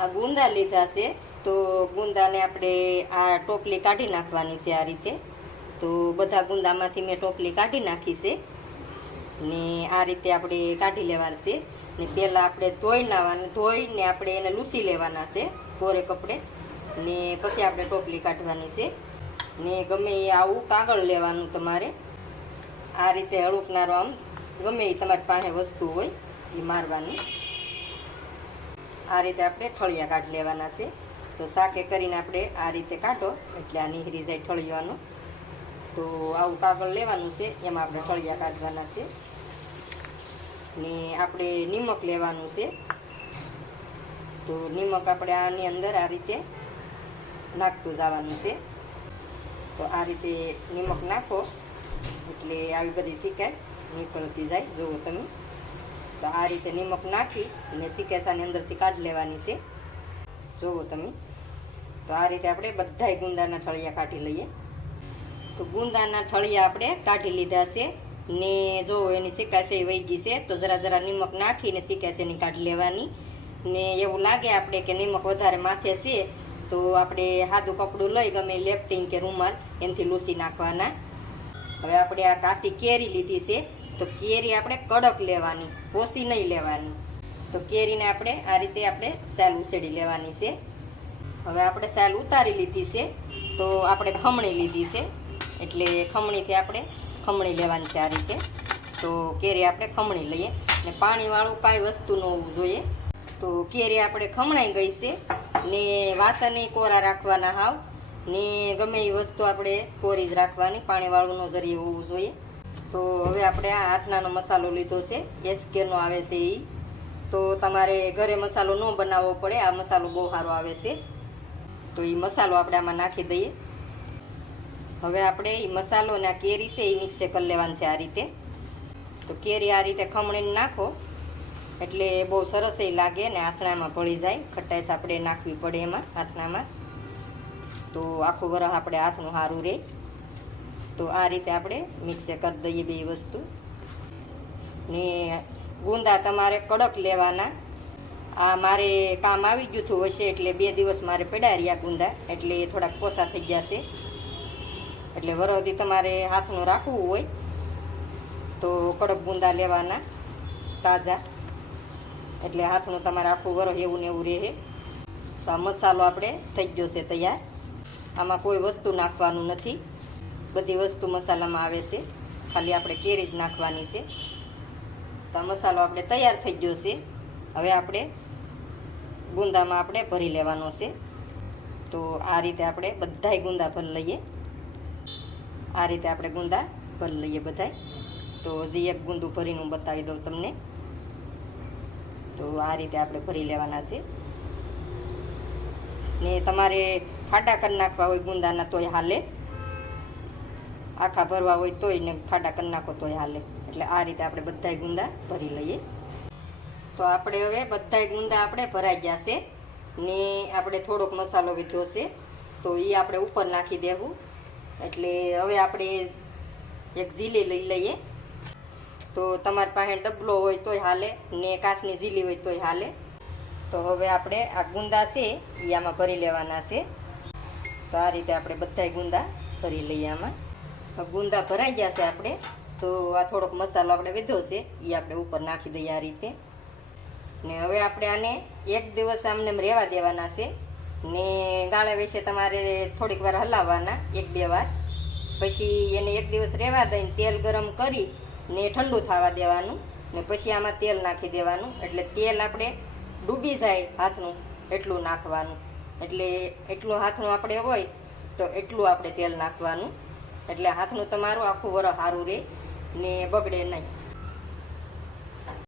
આ ગુંદા લીધા છે તો ગુંદાને આપણે આ ટોપલી કાઢી નાખવાની છે આ રીતે. તો બધા ગુંદામાંથી મેં ટોપલી કાઢી નાખી છે ને આ રીતે આપણે કાઢી લેવાનું છે. ને પહેલાં આપણે ધોઈને આપણે એને લૂસી લેવાના છે કોરે કપડે ને પછી આપણે ટોપલી કાઢવાની છે. ને ગમે એ આવું કાગળ લેવાનું તમારે, આ રીતે અળુકનારો આમ ગમે એ તમારી પાસે વસ્તુ હોય એ મારવાની. આ રીતે આપણે ઠળિયા કાઢી લેવાના છે. તો શાકે કરીને આપણે આ રીતે કાઢો એટલે આ નીહરી જાય ઠળિયાનું. તો આવું કાગળ લેવાનું છે, એમાં આપણે ઠળિયા કાઢવાના છે. ને આપણે નિમક લેવાનું છે. તો નિમક આપણે આની અંદર આ રીતે નાખતું જવાનું છે. તો આ રીતે નિમક નાખો એટલે આવી બધી સિકાશ નીકળતી જાય. જુઓ તમે, તો આ રીતે નિમક નાખી અને સિકાસાની અંદરથી કાઢી લેવાની છે. જુઓ તમે, તો આ રીતે આપણે બધાય ગુંદાના ઠળિયા કાઢી લઈએ. તો ગુંદાના ઠળિયા આપણે કાઢી લીધા છે ને જો એની સિકાસી વહી ગઈ છે તો જરા જરા નિમક નાખીને સિકાસીની કાઢી લેવાની. ને એવું લાગે આપણે કે નિમક વધારે માથે છે તો આપણે સાદું કપડું લઈ ગમે લેપટિંગ કે રૂમાલ એનાથી લૂસી નાખવાના. હવે આપણે આ કાશી કેરી લીધી છે તો કેરી આપણે કડક લેવાની, પોસી નહીં લેવાની. તો કેરીને આપણે આ રીતે આપણે સાલ ઉસેડી લેવાની છે. હવે આપણે સાલ ઉતારી લીધી છે તો આપણે ખમણી લીધી છે એટલે ખમણીથી આપણે ખમણી લેવાની છે આ રીતે. તો કેરી આપણે ખમણી લઈએ ને પાણીવાળું કાંઈ વસ્તુ ન હોવું જોઈએ. તો કેરી આપણે ખમણાઈ ગઈ છે ને વાસણ કોરા રાખવાના હાવ ને ગમે એ વસ્તુ આપણે કોરી જ રાખવાની, પાણીવાળું ન જરી હોવું જોઈએ. તો હવે આપણે આ હાથનાનો મસાલો લીધો છે, એસકેનો આવે છે એ. તો તમારે ઘરે મસાલો ન બનાવવો પડે, આ મસાલો બહુ સારો આવે છે. તો એ મસાલો આપણે આમાં નાખી દઈએ. હવે આપણે એ મસાલો ને આ કેરી છે એ મિક્સ કરી લેવાની છે આ રીતે. તો કેરી આ રીતે ખમણીને નાખો એટલે બહુ સરસ એ લાગે ને આથણામાં ભળી જાય. ખટાશ આપણે નાખવી પડે એમાં આથણામાં, તો આખું વરસ આપણે હાથનું સારું રહે. તો આ રીતે આપણે મિક્સ કરી દઈએ બે વસ્તુ. ને ગુંદા તમારે કડક લેવાના. આ મારે કામ આવી ગયું હતું હશે એટલે 2 દિવસ મારે પડ્યા રહ્યા ગુંદા, એટલે થોડાક પોસા થઈ ગયા છે. એટલે વરદી તમારે હાથનું રાખવું હોય તો કડક ગુંદા લેવાના તાજા, એટલે હાથનું તમારે આખું વરસ એવું ને એવું રહે. તો આ મસાલો આપણે થઈ ગયો છે તૈયાર. આમાં કોઈ વસ્તુ નાખવાનું નથી, બધી વસ્તુ મસાલામાં આવે છે, ખાલી આપણે કેરી જ નાખવાની છે. તો આ મસાલો આપણે તૈયાર થઈ ગયો છે. હવે આપણે ગુંદામાં આપણે ભરી લેવાનો છે. તો આ રીતે આપણે બધાય ગુંદા ભરી લઈએ. આ રીતે આપણે ગુંદા ભરી લઈએ બધાય. તો હજી એક ગુંદું ભરીને હું બતાવી દઉં તમને. તો આ રીતે આપણે ભરી લેવાના છે. ને તમારે ફાટા કરી નાખવા હોય ગુંદાના તોય હાલે, આખા ભરવા હોય તોય ને ફાટા કરી નાખો તોય હાલે. એટલે આ રીતે આપણે બધાય ગુંદા ભરી લઈએ. તો આપણે હવે બધાય ગુંદા આપણે ભરાઈ ગયા છે ને આપણે થોડોક મસાલો વીધો છે તો એ આપણે ઉપર નાખી દેવું. એટલે હવે આપણે એક ઝીલી લઈ લઈએ. તો તમારી પાસે ડબલો હોય તોય હાલે ને કાચની ઝીલી હોય તોય હાલે. તો હવે આપણે આ ગુંદા છે એ આમાં ભરી લેવાના છે. તો આ રીતે આપણે બધાય ગુંદા ભરી લઈએ આમાં. ગુંદા ભરાઈ ગયા છે આપણે. તો આ થોડોક મસાલો આપણે વીધો છે એ આપણે ઉપર નાખી દઈએ આ રીતે. ને હવે આપણે આને 1 દિવસ આમને રહેવા દેવાના છે. ને ગાળા વિશે તમારે થોડીક વાર હલાવવાના 1-2 વાર. પછી એને 1 દિવસ રહેવા દઈને તેલ ગરમ કરી ને ઠંડુ થવા દેવાનું. ને પછી આમાં તેલ નાખી દેવાનું. એટલે તેલ આપણે ડૂબી જાય હાથનું એટલું નાખવાનું. એટલે એટલું હાથનું આપણે હોય તો એટલું આપણે તેલ નાખવાનું. એટલે હાથનું તમારું આખું વરસ સારું રહે ને બગડે નહીં.